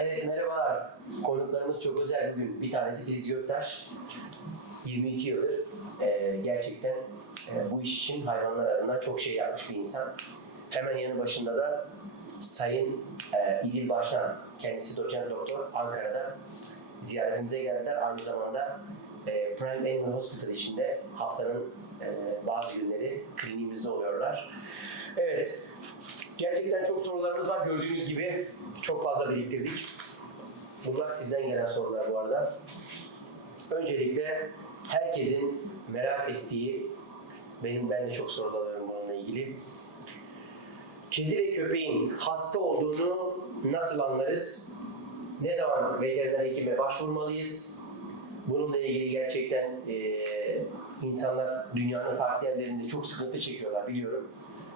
Evet, merhabalar. Konuklarımız çok özel bugün. Bir tanesi Filiz Göktaş. 22 yıldır gerçekten bu iş için hayvanlar adına çok şey yapmış bir insan. Hemen yanı başında da Sayın İdil Başlan. Kendisi doçent doktor, Ankara'da ziyaretimize geldiler. Aynı zamanda Prime Animal Hospital içinde haftanın bazı günleri kliniğimizde oluyorlar. Evet, gerçekten çok sorularımız var. Gördüğünüz gibi çok fazla biriktirdik. Bunlar sizden gelen sorular bu arada. Öncelikle herkesin merak ettiği, ben de çok sorular alıyorum bununla ilgili. Kedi ve köpeğin hasta olduğunu nasıl anlarız? Ne zaman veteriner hekime başvurmalıyız? Bununla ilgili gerçekten insanlar dünyanın farklı yerlerinde çok sıkıntı çekiyorlar, biliyorum.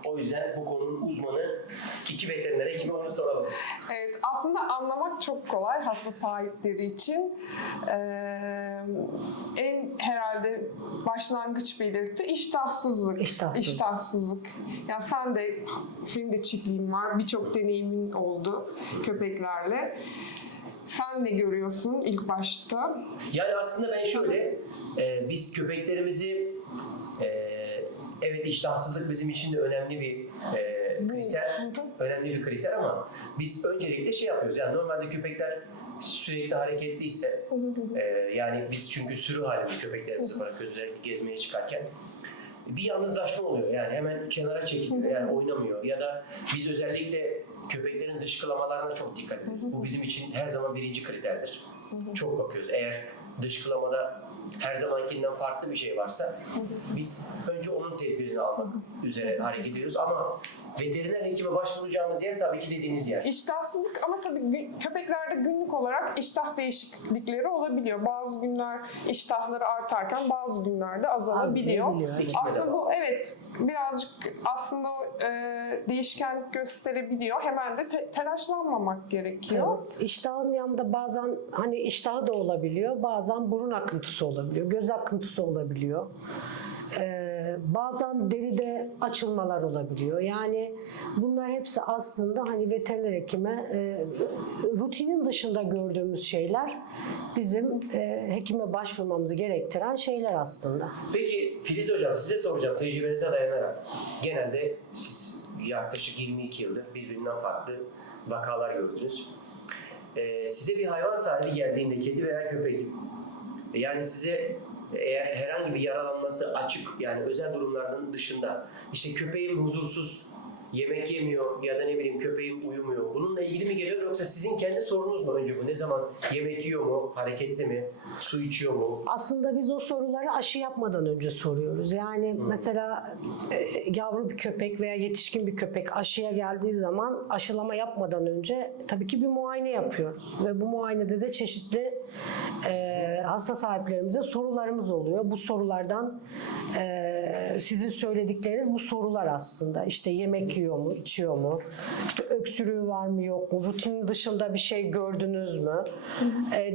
O yüzden bu konunun uzmanı iki veteriner hekime onu soralım. Evet, aslında anlamak çok kolay hasta sahipleri için. En herhalde başlangıç belirti iştahsızlık. İştahsızlık. Yani sen de, senin de çiftliğin var, birçok deneyimin oldu köpeklerle. Sen ne görüyorsun ilk başta? Yani aslında ben şöyle, biz köpeklerimizi, evet iştahsızlık bizim için de önemli bir kriter ama biz öncelikle şey yapıyoruz. Yani normalde köpekler sürekli hareketliyse, yani biz çünkü sürü halinde köpeklerimizi bırakıyoruz özellikle gezmeye çıkarken. Bir yalnızlaşma oluyor, yani hemen kenara çekiliyor, yani oynamıyor ya da biz özellikle köpeklerin dışkılamalarına çok dikkat ediyoruz. Bu bizim için her zaman birinci kriterdir. Çok bakıyoruz. Eğer dışkılamada her zamankinden farklı bir şey varsa biz önce onun tedbirini almak üzere hareket ediyoruz ama veteriner hekime başvuracağımız yer tabii ki dediğiniz yer. İştahsızlık ama tabii köpeklerde günlük olarak iştah değişiklikleri olabiliyor. Bazı günler iştahları artarken bazı günlerde azalabiliyor. Aslında bu evet birazcık aslında değişkenlik gösterebiliyor. Hemen de telaşlanmamak gerekiyor. Evet. İştahın yanında bazen hani iştahı da olabiliyor. Bazen burun akıntısı olabiliyor. Göz akıntısı olabiliyor. Bazen deride açılmalar olabiliyor. Yani bunlar hepsi aslında hani veteriner hekime rutinin dışında gördüğümüz şeyler, bizim hekime başvurmamızı gerektiren şeyler aslında. Peki Filiz Hocam, size soracağım tecrübenize dayanarak. Genelde siz yaklaşık 22 yıldır birbirinden farklı vakalar gördünüz. Size bir hayvan sahibi geldiğinde, kedi veya köpek, yani size eğer herhangi bir yaralanması açık, yani özel durumlardan dışında, işte köpeğim huzursuz, yemek yemiyor ya da ne bileyim köpeğim uyumuyor, bununla ilgili mi geliyor yoksa sizin kendi sorunuz mu önce bu? Ne zaman yemek yiyor mu, hareketli mi, su içiyor mu? Aslında biz o soruları aşı yapmadan önce soruyoruz. Yani mesela yavru bir köpek veya yetişkin bir köpek aşıya geldiği zaman aşılama yapmadan önce tabii ki bir muayene yapıyoruz. Ve bu muayenede de çeşitli hasta sahiplerimize sorularımız oluyor. Bu sorulardan sizin söyledikleriniz bu sorular aslında. İşte yemek yiyor mu, içiyor mu? İşte öksürüğü var mı, yok mu? Rutinin dışında bir şey gördünüz mü?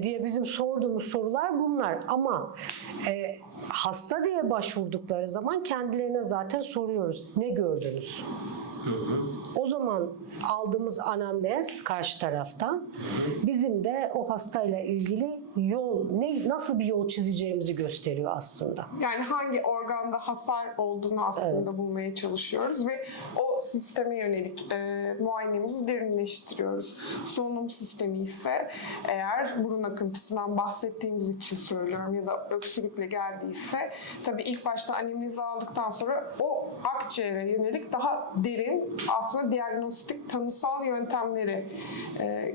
Diye bizim sorduğumuz sorular bunlar. Ama hasta diye başvurdukları zaman kendilerine zaten soruyoruz. Ne gördünüz? O zaman aldığımız anamnez karşı taraftan bizim de o hastayla ilgili nasıl bir yol çizeceğimizi gösteriyor aslında. Yani hangi organda hasar olduğunu aslında bulmaya çalışıyoruz ve o sisteme yönelik muayenemizi derinleştiriyoruz. Solunum sistemi ise eğer burun akıntısından bahsettiğimiz için söylüyorum ya da öksürükle geldiyse tabii ilk başta anemnezi aldıktan sonra o akciğere yönelik daha derin aslında diagnostik tanısal yöntemlere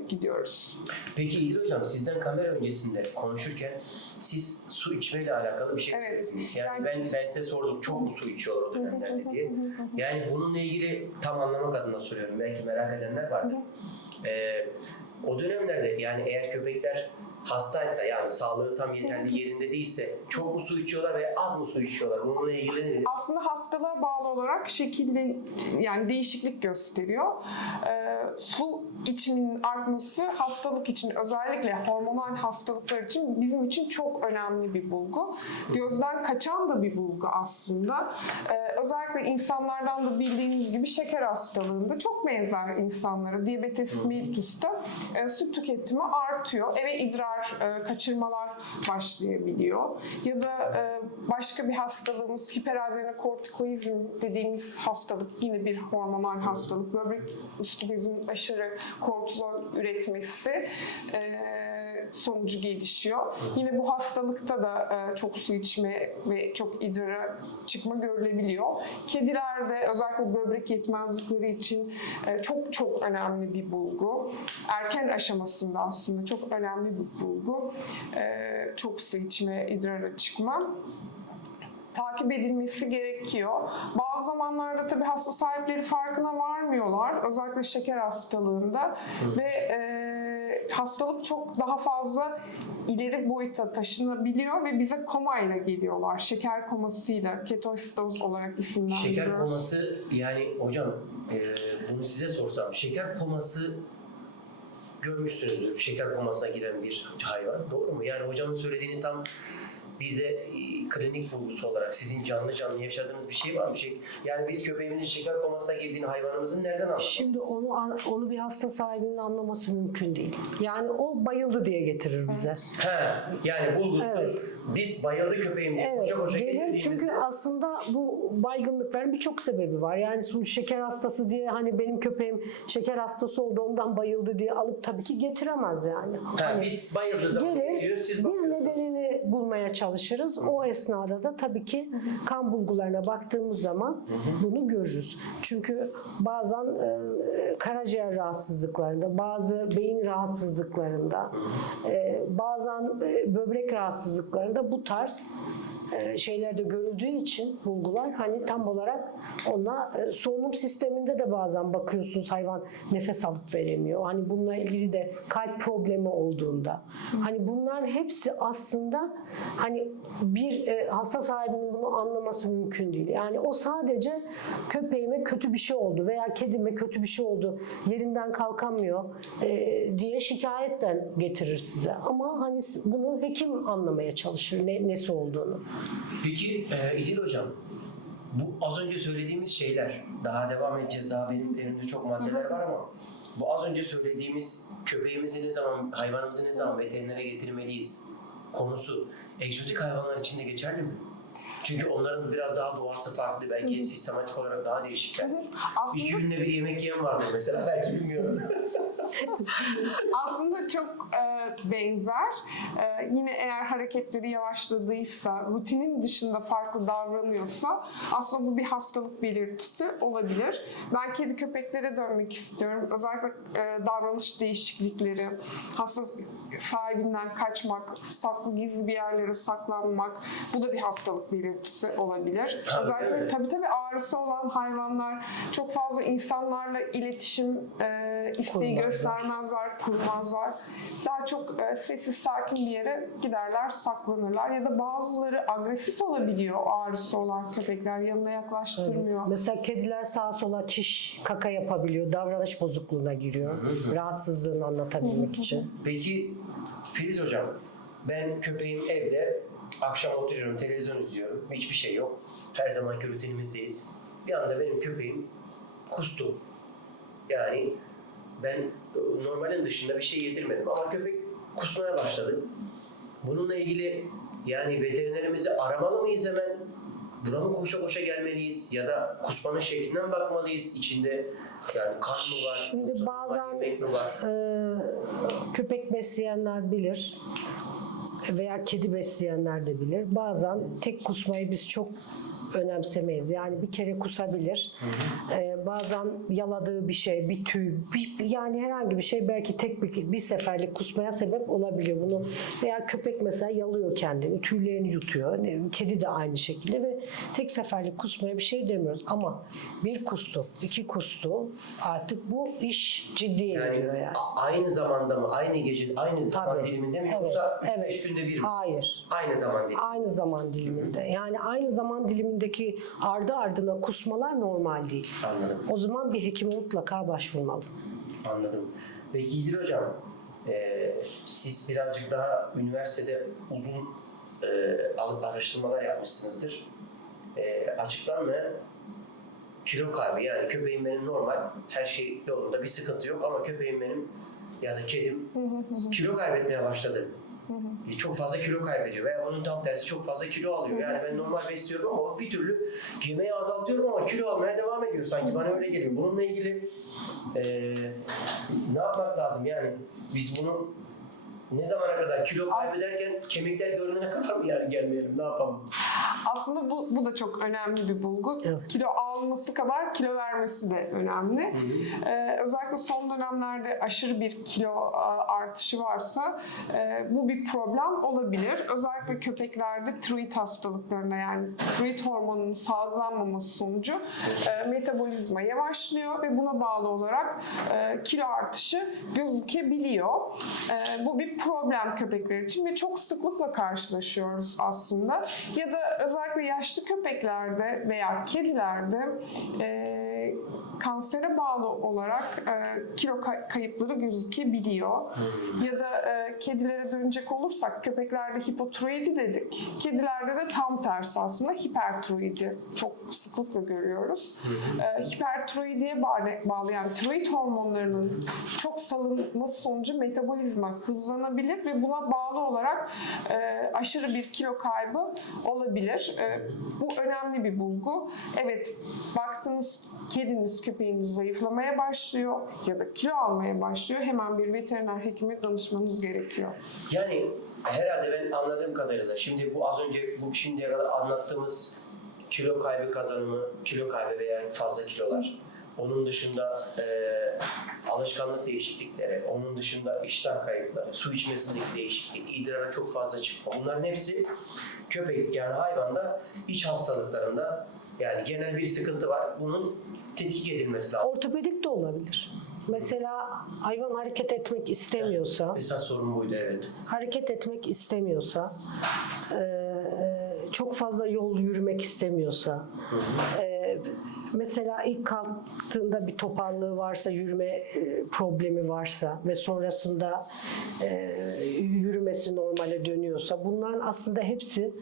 gidiyoruz. Peki İdil Hocam, sizden kamera öncesinde konuşurken siz su içmeyle alakalı bir şey söylediniz. Yani ben size sordum, çok mu su içiyorlar o dönemlerde diye. Yani bununla ilgili tam anlamak adına soruyorum. Belki merak edenler vardır. O dönemlerde yani eğer köpekler hastaysa, yani sağlığı tam yeterli yerinde değilse çok mu su içiyorlar veya az mı su içiyorlar? Bununla ilgili nedir? Aslında hastalığa bağlı olarak yani değişiklik gösteriyor. Su içiminin artması hastalık için, özellikle hormonal hastalıklar için bizim için çok önemli bir bulgu. Gözden kaçan da bir bulgu aslında. Özellikle insanlardan da bildiğiniz gibi şeker hastalığında çok benzer insanlara, diabetes mellitus'ta süt tüketimi artıyor. Eve idrar kaçırmalar başlayabiliyor. Ya da başka bir hastalığımız hiperadrenokortikoizm dediğimiz hastalık, yine bir hormonal hastalık. Böbrek üstü bezin aşırı kortizol üretmesi sonucu gelişiyor. Yine bu hastalıkta da çok su içme ve çok idrara çıkma görülebiliyor. Kedilerde özellikle böbrek yetmezlikleri için çok çok önemli bir bulgu. Erken aşamasında aslında çok önemli bir bulgu. Çok su içme, idrara çıkma takip edilmesi gerekiyor. Bazı zamanlarda tabii hasta sahipleri farkına varmıyorlar. Özellikle şeker hastalığında ve hastalık çok daha fazla ileri boyuta taşınabiliyor ve bize komayla geliyorlar. Şeker komasıyla, ketosidoz olarak isimlendiriyoruz. Şeker koması, yani hocam bunu size sorsam, şeker koması görmüşsünüzdür. Şeker komasına giren bir hayvan. Doğru mu? Yani hocamın söylediğini tam bir de klinik bulgusu olarak sizin canlı yaşadığınız bir şey var mı? Yani biz köpeğimizin şeker komasına girdiğini hayvanımızın nereden anlamalıyız? Şimdi onu bir hasta sahibinin anlaması mümkün değil. Yani o bayıldı diye getirir bize. Yani bulgusu Evet. biz bayıldı köpeğim diye koşa koşa gelir getirdiğimizde. çünkü aslında bu baygınlıkların birçok sebebi var. Yani bu şeker hastası diye hani benim köpeğim şeker hastası oldu ondan bayıldı diye alıp tabii ki getiremez yani. Hani biz bayıldığı zaman gelir, getiriyoruz, siz biz bakıyorsunuz. nedenini bulmaya çalışırız. O esnada da tabii ki kan bulgularına baktığımız zaman bunu görürüz. Çünkü bazen karaciğer rahatsızlıklarında, bazı beyin rahatsızlıklarında, bazen böbrek rahatsızlıklarında bu tarz şeylerde görüldüğü için bulgular hani tam olarak ona solunum sisteminde de bazen bakıyorsunuz hayvan nefes alıp veremiyor. Hani bununla ilgili de kalp problemi olduğunda hani bunların hepsi aslında hani bir hasta sahibinin bunu anlaması mümkün değil. Yani o sadece köpeğime kötü bir şey oldu veya kedime kötü bir şey oldu yerinden kalkamıyor diye şikayetten getirir size. Ama hani bunu hekim anlamaya çalışır nesi olduğunu. Peki İdil Hocam, bu az önce söylediğimiz şeyler, daha devam edeceğiz, daha benim elimde çok maddeler var ama bu az önce söylediğimiz köpeğimizi ne zaman, hayvanımızı ne zaman veterinere getirmeliyiz konusu egzotik hayvanlar için de geçerli mi? Çünkü onların biraz daha doğası farklı, belki sistematik olarak daha değişikler. Aslında 2 günde bir yemek yiyen vardır mesela, belki bilmiyorum. aslında çok benzer. Yine eğer hareketleri yavaşladıysa, rutinin dışında farklı davranıyorsa aslında bu bir hastalık belirtisi olabilir. Ben kedi köpeklere dönmek istiyorum. Özellikle davranış değişiklikleri, hasta sahibinden kaçmak, saklı gizli bir yerlere saklanmak, bu da bir hastalık belirtisi olabilir. Özellikle tabii ağrısı olan hayvanlar çok fazla insanlarla iletişim isteği göstermezler, kurmazlar. Daha çok sessiz sakin bir yere giderler, saklanırlar ya da bazıları agresif olabiliyor ağrısı olan köpekler, yanına yaklaştırmıyor. Evet. Mesela kediler sağa sola çiş, kaka yapabiliyor, davranış bozukluğuna giriyor. Rahatsızlığını anlatabilmek için. Peki Filiz Hocam, ben köpeğim evde, akşam oturuyorum, televizyon izliyorum, hiçbir şey yok. Her zamanki rutinimizdeyiz. Bir anda benim köpeğim kustu. Yani ben normalin dışında bir şey yedirmedim ama köpek kusmaya başladı. Bununla ilgili yani veterinerimizi aramalı mıyız hemen? Buna mı koşa koşa gelmeliyiz? Ya da kusmanın şeklinden bakmalıyız? İçinde yani kan mı var? Şimdi yoksa bazen yemek mi var? köpek besleyenler bilir veya kedi besleyenler de bilir. Bazen tek kusmayı biz çok önemsemeyiz. Yani bir kere kusabilir. Bazen yaladığı bir şey, bir tüy, yani herhangi bir şey belki tek bir seferlik kusmaya sebep olabiliyor. Bunu veya köpek mesela yalıyor kendini, tüylerini yutuyor. Kedi de aynı şekilde ve tek seferlik kusmaya bir şey demiyoruz. Ama bir kustu, iki kustu artık bu iş ciddiye geliyor yani. Aynı zamanda mı? Aynı gece, aynı zaman Tabii. diliminde mi? Evet, Yoksa evet. 5 günde bir mi? Hayır. Aynı zaman diliminde. Aynı zaman diliminde. Yani aynı zaman dilimindeki ardı ardına kusmalar normal değil. Anladım. O zaman bir hekime mutlaka başvurmalı. Anladım. Peki İzil Hocam, siz birazcık daha üniversitede uzun araştırmalar yapmışsınızdır. Açıklanmayan kilo kaybı, yani köpeğim benim normal, her şey yolunda, bir sıkıntı yok ama köpeğim benim ya da kedim kilo kaybetmeye başladı. Çok fazla kilo kaybediyor veya onun tam tersi çok fazla kilo alıyor. Yani ben normal besliyorum ama o bir türlü yemeği azaltıyorum ama kilo almaya devam ediyor. Sanki bana öyle geliyor. Bununla ilgili ne yapmak lazım? Yani biz bunu ne zamana kadar kilo kaybederken kemikler görünene kadar mı yani gelmeyelim? Ne yapalım? Aslında bu da çok önemli bir bulgu. Evet. Kilo alması kadar kilo vermesi de önemli. Özellikle son dönemlerde aşırı bir kilo artışı varsa bu bir problem olabilir. Özellikle köpeklerde tiroid hastalıklarına, yani tiroid hormonunun salgılanmaması sonucu metabolizma yavaşlıyor ve buna bağlı olarak kilo artışı gözükebiliyor. Bu bir problem köpekler için ve çok sıklıkla karşılaşıyoruz aslında. Ya da özellikle yaşlı köpeklerde veya kedilerde kansere bağlı olarak kilo kayıpları gözükebiliyor. Ya da kedilere dönecek olursak, köpeklerde hipotiroidi dedik. Kedilerde de tam tersi aslında hipertiroidi çok sıklıkla görüyoruz. Hipertiroidiye bağlı, yani tiroid hormonlarının çok salınması sonucu metabolizma hızlanabilir ve buna bağlı olarak aşırı bir kilo kaybı olabilir. Bu önemli bir bulgu. Evet, baktığınız kediniz, köpeğiniz zayıflamaya başlıyor ya da kilo almaya başlıyor, hemen bir veteriner hekime danışmanız gerekiyor. Yani herhalde ben anladığım kadarıyla şimdi bu az önce şimdiye kadar anlattığımız kilo kaybı kazanımı, kilo kaybı veya fazla kilolar, onun dışında alışkanlık değişiklikleri, onun dışında iştah kayıpları, su içmesindeki değişiklik, idrara çok fazla çıkma, bunların hepsi köpek, yani hayvanda iç hastalıklarında, yani genel bir sıkıntı var. Bunun tetkik edilmesi lazım. Ortopedik de olabilir. Mesela hayvan hareket etmek istemiyorsa, Esas sorun buydu, evet. hareket etmek istemiyorsa, çok fazla yol yürümek istemiyorsa, mesela ilk kalktığında bir topallığı varsa, yürüme problemi varsa ve sonrasında yürümesi normale dönüyorsa, bunların aslında hepsi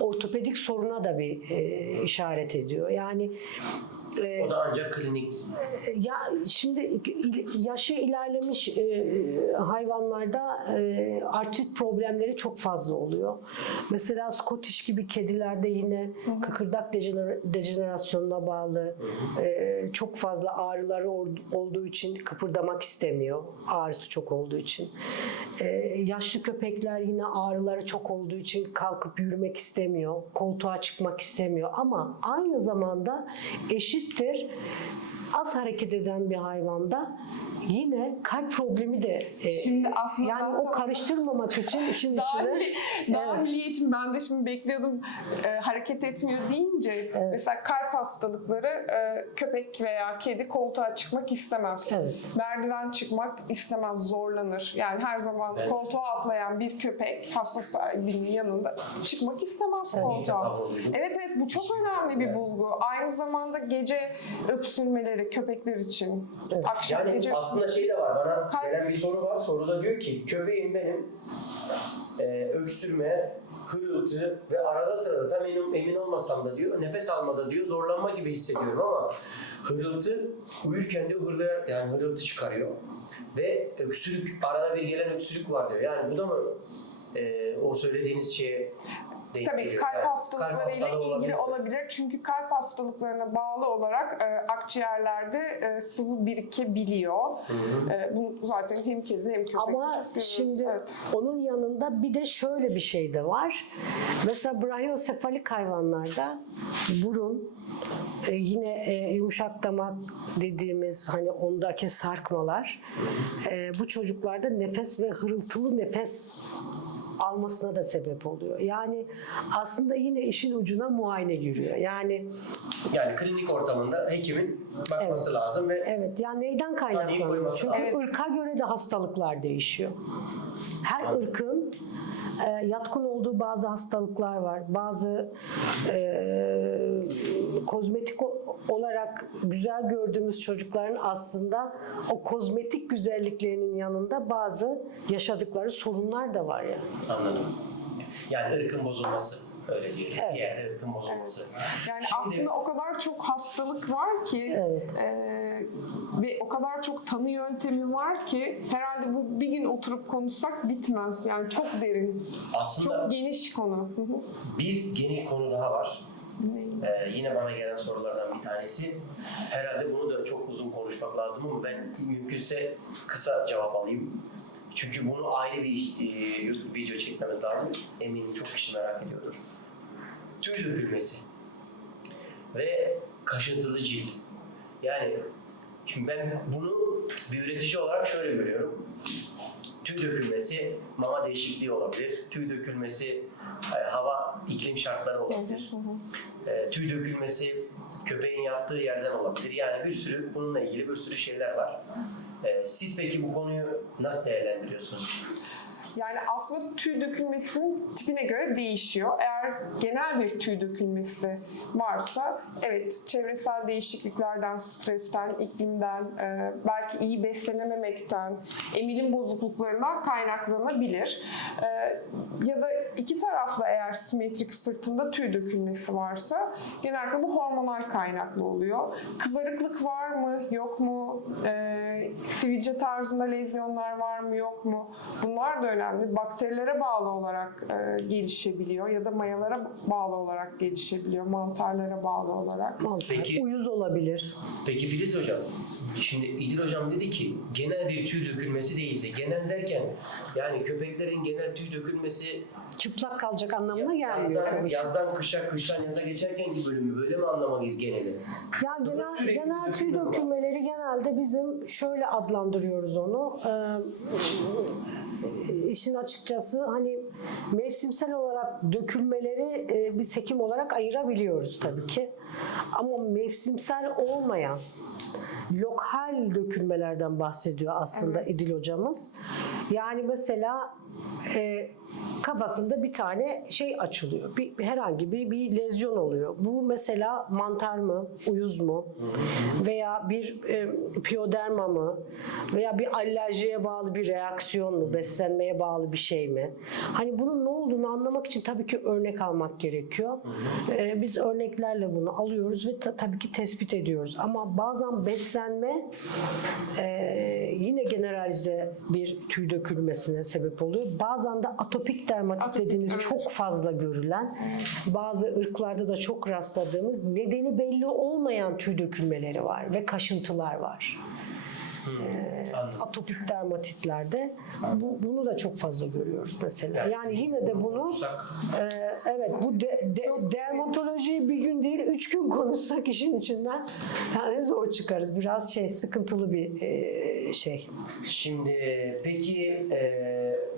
ortopedik soruna da bir işaret ediyor. Yani O da ancak klinik. ya şimdi yaşı ilerlemiş hayvanlarda artrit problemleri çok fazla oluyor. Mesela Scottish gibi kedilerde yine kıkırdak dejenerasyonuna bağlı çok fazla ağrıları olduğu için kıpırdamak istemiyor. Ağrısı çok olduğu için. Yaşlı köpekler yine ağrıları çok olduğu için kalkıp yürümek istemiyor. Koltuğa çıkmak istemiyor. Ama aynı zamanda eşittir az hareket eden bir hayvanda yine kalp problemi de Şimdi aslında yani o karıştırmamak için işin içine dahiliye için ben de şimdi bekliyordum hareket etmiyor deyince mesela kalp hastalıkları köpek veya kedi koltuğa çıkmak istemez. Evet. Merdiven çıkmak istemez, zorlanır. Yani her zaman koltuğa atlayan bir köpek hasta sahibinin yanında çıkmak istemez koltuğa. Evet, bu çok önemli bir bulgu. Aynı zamanda gece öksürmeleri köpekler için. Evet. Akşam Yani gece aslında şey de var, bana gelen bir soru var. Soruda diyor ki köpeğim benim öksürme, hırıltı ve arada sırada tam emin olmasam da diyor, nefes almada diyor zorlanma gibi hissediyorum ama hırıltı, uyurken diyor yani hırıltı çıkarıyor ve öksürük, arada bir gelen öksürük var diyor. Yani bu da mı o söylediğiniz şeye Tabii geliyor? kalp Yani hastalıklarıyla ilgili olabilir. olabilir. Çünkü kalp hastalıklarına bağlı olarak akciğerlerde sıvı birikebiliyor. Bu zaten hem kedi hem köpek. ama şimdi onun yanında bir de şöyle bir şey de var. Mesela brachiosefalik hayvanlarda burun, yine yumuşak damak dediğimiz hani ondaki sarkmalar bu çocuklarda nefes ve hırıltılı nefes almasına da sebep oluyor. Yani aslında yine işin ucuna muayene giriyor. Yani klinik ortamında hekimin bakması lazım ve evet, yani neyden kaynaklanıyor? koyması Çünkü lazım. ırka göre de hastalıklar değişiyor. Her ırkın yatkın olduğu bazı hastalıklar var. Bazı kozmetik olarak güzel gördüğümüz çocukların aslında o kozmetik güzelliklerinin yanında bazı yaşadıkları sorunlar da var yani. Anladım. Yani ırkın bozulması, öyle diyelim. Evet. Diğer ırkın bozulması. Yani Şimdi- aslında o kadar çok hastalık var ki Evet. ve o kadar çok tanı yöntemi var ki herhalde bu bir gün oturup konuşsak bitmez. Yani çok derin, Aslında çok geniş konu. Hı hı. bir geniş konu daha var. Yine bana gelen sorulardan bir tanesi. Herhalde bunu da çok uzun konuşmak lazım ama ben mümkünse kısa cevap alayım. Çünkü bunu ayrı bir video çekmemiz lazım. Eminim çok kişi merak ediyordur. Tüy dökülmesi ve kaşıntılı cilt. Yani şimdi ben bunu bir üretici olarak şöyle görüyorum. Tüy dökülmesi mama değişikliği olabilir. Tüy dökülmesi hava, iklim şartları olabilir. Tüy dökülmesi köpeğin yattığı yerden olabilir. Yani bir sürü bununla ilgili bir sürü şeyler var. Siz peki bu konuyu nasıl değerlendiriyorsunuz? Yani aslında tüy dökülmesinin tipine göre değişiyor. Eğer genel bir tüy dökülmesi varsa evet çevresel değişikliklerden, stresten, iklimden, belki iyi beslenememekten, emilim bozukluklarından kaynaklanabilir. Ya da iki taraflı eğer simetrik sırtında tüy dökülmesi varsa genellikle bu hormonal kaynaklı oluyor. Kızarıklık var mı, yok mu? Sivilce tarzında lezyonlar var mı, yok mu? Bunlar da önemli. Bakterilere bağlı olarak gelişebiliyor ya da mayalara bağlı olarak gelişebiliyor, mantarlara bağlı olarak. Peki- Uyuz olabilir. Peki Filiz Hocam, şimdi İdil Hocam dedi ki genel bir tüy dökülmesi değilse, genel derken yani köpeklerin genel tüy dökülmesi Çıplak kalacak anlamına gelmiyor tabii. yazdan kışa, kıştan yaza geçerkenki bölümü böyle mi anlamalıyız geneli? Ya Sürekli genel tüy dökülme var. dökülmeleri genelde bizim şöyle adlandırıyoruz onu. İşin açıkçası hani mevsimsel olarak dökülmeleri biz hekim olarak ayırabiliyoruz tabii ki. Ama mevsimsel olmayan lokal dökülmelerden bahsediyor aslında Evet. İdil hocamız. Yani mesela kafasında bir tane şey açılıyor. Herhangi bir lezyon oluyor. Bu mesela mantar mı, uyuz mu veya bir piyoderma mı veya bir alerjiye bağlı bir reaksiyon mu, beslenmeye bağlı bir şey mi? Hani bunun ne olduğunu anlamak için tabii ki örnek almak gerekiyor. Biz örneklerle bunu alıyoruz ve tabii ki tespit ediyoruz. Ama bazen beslenme yine generalize bir tüy dökülmesine sebep oluyor. Bazen de atopik dermatit dediğimiz evet. çok fazla görülen, bazı ırklarda da çok rastladığımız nedeni belli olmayan tüy dökülmeleri var ve kaşıntılar var. Anladım. Atopik dermatitlerde bunu da çok fazla görüyoruz mesela. Yani Yani yine de bunu konuşsak- evet bu dermatolojiyi bir gün değil 3 gün konuşsak işin içinden yani zor çıkarız. Biraz sıkıntılı bir şey. Şimdi peki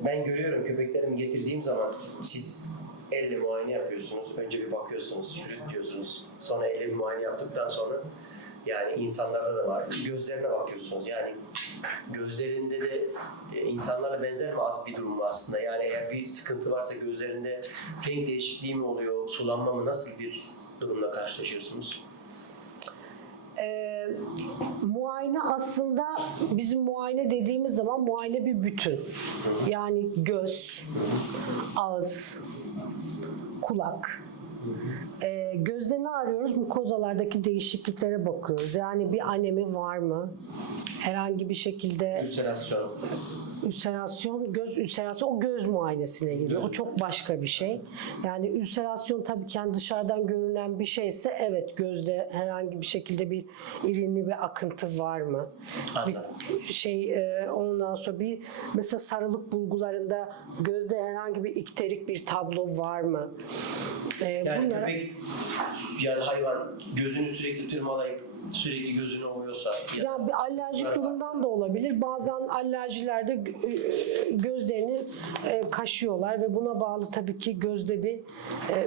ben görüyorum köpeklerimi getirdiğim zaman siz elle muayene yapıyorsunuz. Önce bir bakıyorsunuz, çürüt diyorsunuz. Sonra elle bir muayene yaptıktan sonra yani insanlarda da var. Gözlerine bakıyorsunuz. Yani gözlerinde de insanlarla benzer mi az bir durum mu aslında? Yani eğer bir sıkıntı varsa gözlerinde renk değişikliği mi oluyor, sulanma mı, nasıl bir durumla karşılaşıyorsunuz? Muayene aslında bizim muayene dediğimiz zaman muayene bir bütün. Yani göz, ağız, kulak. Gözde ne arıyoruz? Mukozalardaki değişikliklere bakıyoruz. Yani bir anemi var mı? Herhangi bir şekilde ülserasyon, göz ülserasyonu o göz muayenesine giriyor. O çok başka bir şey. Yani ülserasyon tabii ki yani dışarıdan görünen bir şeyse evet gözde herhangi bir şekilde bir irinli bir akıntı var mı? Anladım. Ondan sonra mesela sarılık bulgularında gözde herhangi bir ikterik bir tablo var mı? Yani köpek yani hayvan gözünü sürekli tırmalayıp sürekli gözünü ovuyorsa Ya bir alerjik durumdan da olabilir. Bazen alerjilerde gözlerini kaşıyorlar ve buna bağlı tabii ki gözde bir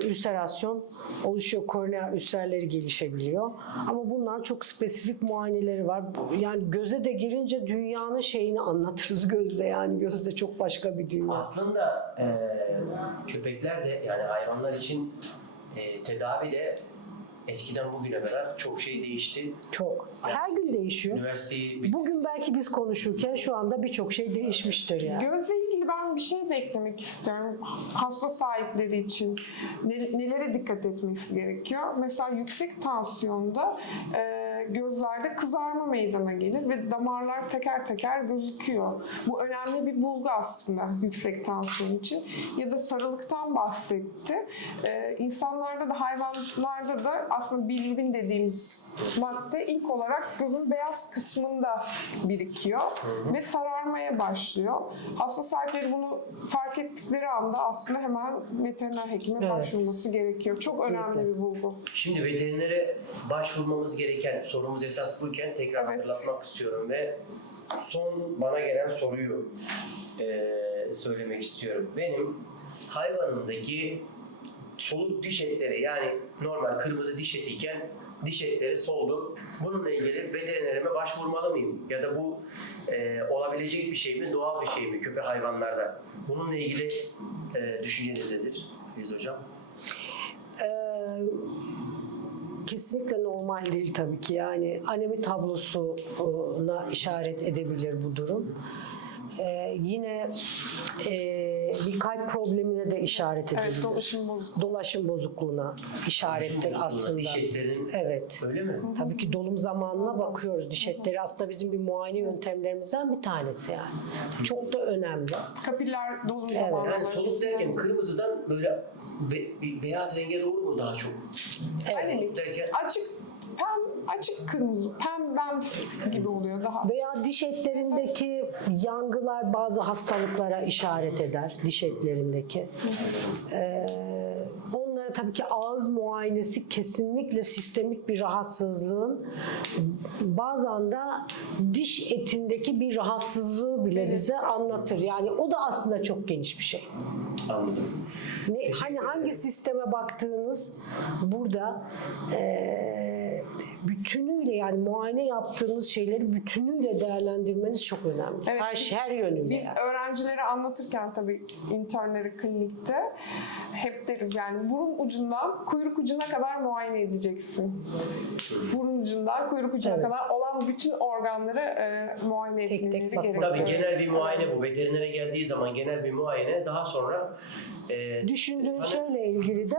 ülserasyon oluşuyor. Kornea ülserleri gelişebiliyor. Ama bunlar çok spesifik muayeneleri var. Yani göze de girince dünyanın şeyini anlatırız gözde. Yani gözde çok başka bir dünya. aslında köpekler de yani hayvanlar için tedavi de eskiden bugüne kadar çok şey değişti. Çok. Her gün değişiyor. Üniversiteyi Bugün belki biz konuşurken şu anda birçok şey değişmiştir yani. Gözle ilgili ben bir şey de eklemek istiyorum. Hasta sahipleri için nelere dikkat etmesi gerekiyor? Mesela yüksek tansiyonda gözlerde kızarma meydana gelir ve damarlar teker teker gözüküyor. Bu önemli bir bulgu aslında yüksek tansiyon için. Ya da sarılıktan bahsetti. İnsanlarda da hayvanlarda da aslında bilirubin dediğimiz madde ilk olarak gözün beyaz kısmında birikiyor ve sararmaya başlıyor. Hasta sahipleri bunu fark ettikleri anda aslında hemen veteriner hekime Evet. başvurması gerekiyor. Çok Kesinlikle. önemli bir bulgu. Şimdi veterinere başvurmamız gereken sorumuz esas buyken tekrar Evet. hatırlatmak istiyorum ve son bana gelen soruyu söylemek istiyorum. Benim hayvanımdaki soluk diş etleri yani normal kırmızı diş etiyken diş etleri soldu. Bununla ilgili veterinerime başvurmalı mıyım? Ya da bu olabilecek bir şey mi, doğal bir şey mi köpek hayvanlarda? Bununla ilgili düşünceniz nedir Filiz Hocam? Kesinlikle normal değil tabii ki. Yani anemi tablosuna işaret edebilir bu durum. Yine bir kalp problemine de işaret edebilir. Evet, dolaşım bozukluğu. Dolaşım bozukluğuna işarettir aslında. Diş etlerin Evet. öyle mi? Tabii ki dolum zamanına bakıyoruz. Diş etleri aslında bizim bir muayene yöntemlerimizden bir tanesi yani. Çok da önemli. Kapiller dolum Evet. zamanları. Yani soluk derken kırmızıdan böyle beyaz renge doğru mu daha çok? Hani Derken açık açık kırmızı, pembemsi gibi oluyor daha. Veya diş etlerindeki yangılar bazı hastalıklara işaret eder. Diş etlerindeki. Onlara tabii ki ağız muayenesi kesinlikle sistemik bir rahatsızlığın bazen de diş etindeki bir rahatsızlığı bile bize anlatır. Yani o da aslında çok geniş bir şey. anladım. Hani hangi sisteme baktığınız burada bütünüyle yani muayene yaptığınız şeyleri bütünüyle değerlendirmeniz çok önemli. Evet, Her yönüyle. Biz yani. öğrencilere anlatırken tabii internleri klinikte hep deriz yani burun ucundan kuyruk ucuna kadar muayene edeceksin. Burun ucundan kuyruk ucuna Evet. kadar olan bütün organları muayene Tek tek etmeleri bakmak. gerekiyor. Tabii genel bir muayene bu. Veterinere geldiği zaman genel bir muayene. Daha sonra Düşündüğün şeyle ilgili de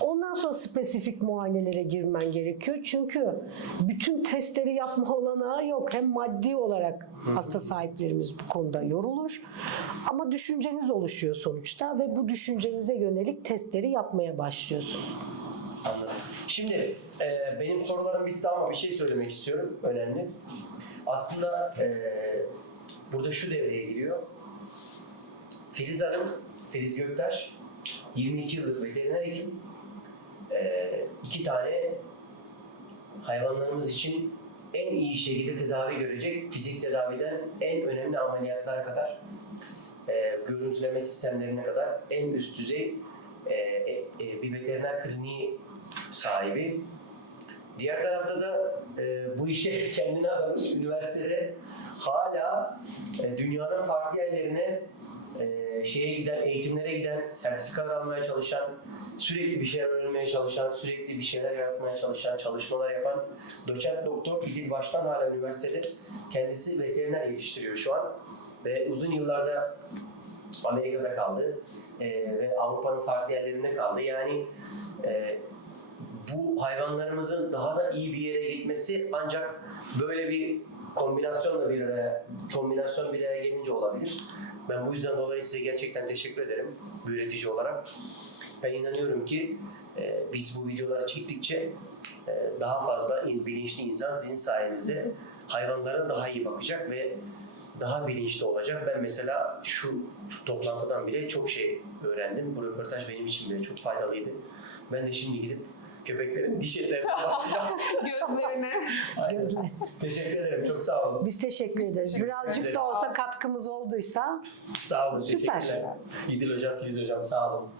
ondan sonra spesifik muayenelere girmen gerekiyor. Çünkü bütün testleri yapma olanağı yok. Hem maddi olarak hasta sahiplerimiz bu konuda yorulur. Ama düşünceniz oluşuyor sonuçta ve bu düşüncenize yönelik testleri yapmaya başlıyorsunuz. anladım. Şimdi benim sorularım bitti ama bir şey söylemek istiyorum. Önemli. Aslında burada şu devreye giriyor. Filiz Hanım, Filiz Göktaş 22 yıllık veteriner hekim. 2 tane hayvanlarımız için en iyi şekilde tedavi görecek, fizik tedaviden en önemli ameliyatlara kadar, görüntüleme sistemlerine kadar en üst düzey bir veteriner kliniği sahibi. Diğer tarafta da bu işe kendini adamış üniversitede hala dünyanın farklı yerlerine eğitimlere giden, sertifikalar almaya çalışan, sürekli bir şeyler öğrenmeye çalışan, sürekli bir şeyler yaratmaya çalışan, çalışmalar yapan doçent doktor İdil Baştan hala üniversitede kendisi veteriner yetiştiriyor şu an. Ve uzun yıllarda Amerika'da kaldı ve Avrupa'nın farklı yerlerinde kaldı. Yani bu hayvanlarımızın daha da iyi bir yere gitmesi ancak böyle bir kombinasyon bir araya gelince olabilir. Ben bu yüzden dolayı size gerçekten teşekkür ederim bir üretici olarak. Ben inanıyorum ki biz bu videoları çektikçe daha fazla bilinçli insan sizin sayenizde hayvanlara daha iyi bakacak ve daha bilinçli olacak. Ben mesela şu toplantıdan bile çok şey öğrendim. Bu röportaj benim için bile çok faydalıydı. Ben de şimdi gidip köpeklerin diş etlerinden başlayacağım. Gözlerine. Aynen. Gözle. Teşekkür ederim. Çok sağ olun. Biz teşekkür ederiz. Birazcık ederiz. da olsa katkımız olduysa Sağ olun. Süper. Teşekkürler. İdil Hocam, Filiz Hocam sağ olun.